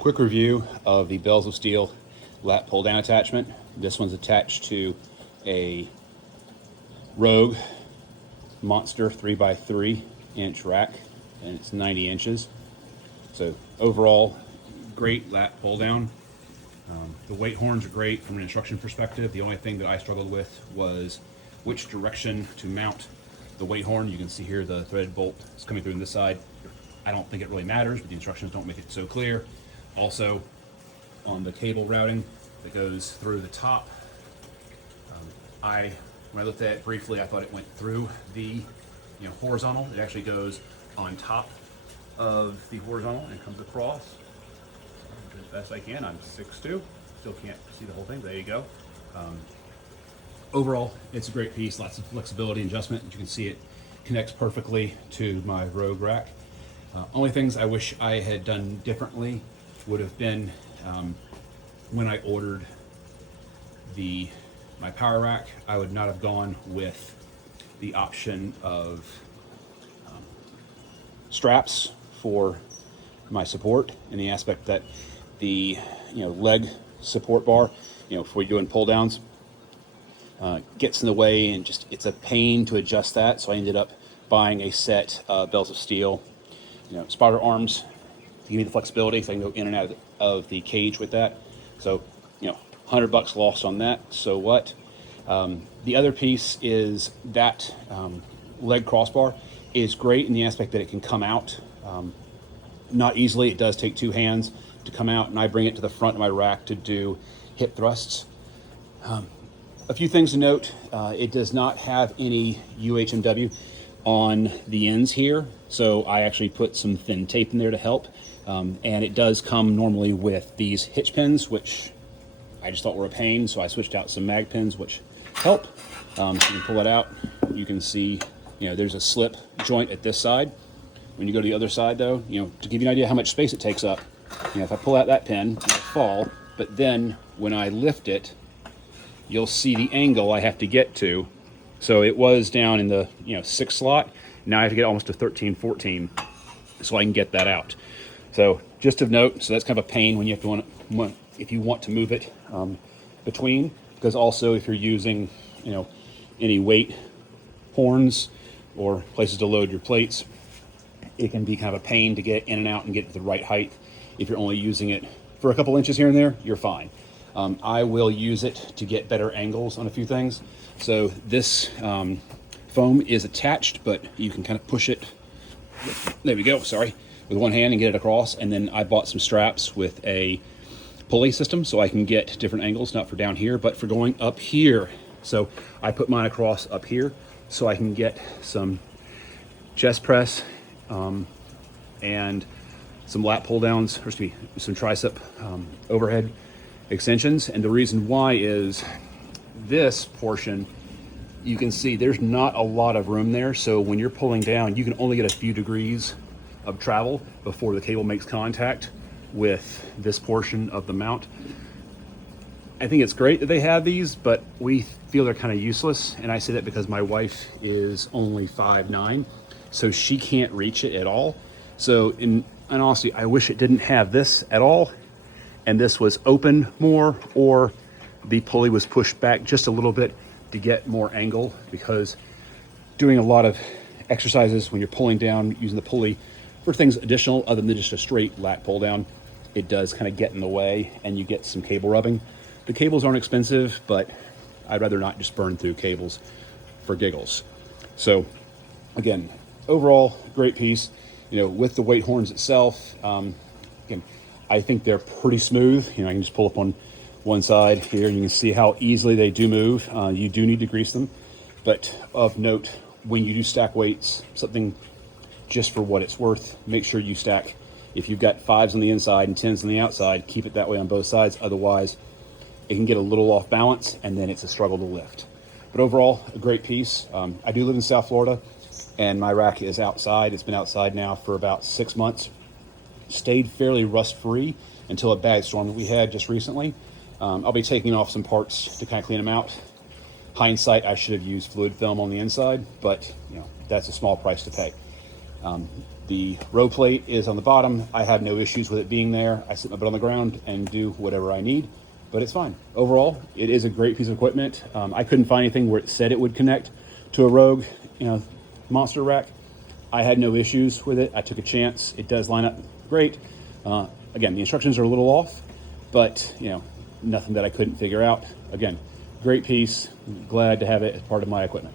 Quick review of the Bells of Steel lat pull down attachment. This one's attached to a Rogue Monster 3x3 inch rack, and it's 90 inches. So overall, great lat pull down. The weight horns are great from an instruction perspective. The only thing that I struggled with was which direction to mount the weight horn. You can see here the threaded bolt is coming through on this side. I don't think it really matters, but the instructions don't make it so clear. Also, on the cable routing that goes through the top, when I looked at it briefly, I thought it went through the horizontal. It actually goes on top of the horizontal and comes across. As best I can. I'm 6'2", still can't see the whole thing. There you go. Overall, it's a great piece. Lots of flexibility and adjustment. As you can see, it connects perfectly to my Rogue rack. Only things I wish I had done differently would have been when I ordered my power rack. I would not have gone with the option of straps for my support, in the aspect that the leg support bar, for doing pull downs, gets in the way, and just it's a pain to adjust that. So I ended up buying a set of Bells of Steel spotter arms to give me the flexibility, so I can go in and out of the cage with that. So $100 lost on that, so what. The other piece is that leg crossbar is great in the aspect that it can come out not easily. It does take two hands to come out, and I bring it to the front of my rack to do hip thrusts. A few things to note: it does not have any UHMW on the ends here, so I actually put some thin tape in there to help, and it does come normally with these hitch pins, which I just thought were a pain, so I switched out some mag pins, which help. So you can pull it out. You can see there's a slip joint at this side. When you go to the other side, though, to give you an idea how much space it takes up, if I pull out that pin, it'll fall, but then when I lift it, you'll see the angle I have to get to. So it was down in the 6 slot. Now I have to get almost to 13, 14, so I can get that out. So just of note, so that's kind of a pain when you have to if you want to move it between, because also if you're using any weight horns or places to load your plates, it can be kind of a pain to get in and out and get to the right height. If you're only using it for a couple inches here and there, you're fine. I will use it to get better angles on a few things. So this foam is attached, but you can kind of push it, there we go, sorry, with one hand and get it across. And then I bought some straps with a pulley system so I can get different angles, not for down here, but for going up here. So I put mine across up here so I can get some chest press and some lat pull downs, or excuse me, some tricep overhead extensions. And the reason why is this portion, you can see there's not a lot of room there. So when you're pulling down, you can only get a few degrees of travel before the cable makes contact with this portion of the mount. I think it's great that they have these, but we feel they're kind of useless. And I say that because my wife is only 5'9", so she can't reach it at all. So in honesty, I wish it didn't have this at all, and this was open more, or the pulley was pushed back just a little bit to get more angle, because doing a lot of exercises when you're pulling down using the pulley for things additional other than just a straight lat pull down, it does kind of get in the way and you get some cable rubbing. The cables aren't expensive, but I'd rather not just burn through cables for giggles. So again, overall, great piece. With the weight horns itself, again, I think they're pretty smooth. I can just pull up on one side here and you can see how easily they do move. You do need to grease them, but of note, when you do stack weights, something just for what it's worth, make sure you stack. If you've got 5s on the inside and 10s on the outside, keep it that way on both sides. Otherwise, it can get a little off balance and then it's a struggle to lift. But overall, a great piece. I do live in South Florida, and my rack is outside. It's been outside now for about 6 months. Stayed fairly rust-free until a bad storm that we had just recently. I'll be taking off some parts to kind of clean them out. Hindsight, I should have used fluid film on the inside, but that's a small price to pay. The row plate is on the bottom. I have no issues with it being there. I sit my butt on the ground and do whatever I need, but it's fine. Overall, it is a great piece of equipment. I couldn't find anything where it said it would connect to a Rogue, monster rack. I had no issues with it. I took a chance. It does line up great. Again, the instructions are a little off, but nothing that I couldn't figure out. Again, great piece. Glad to have it as part of my equipment.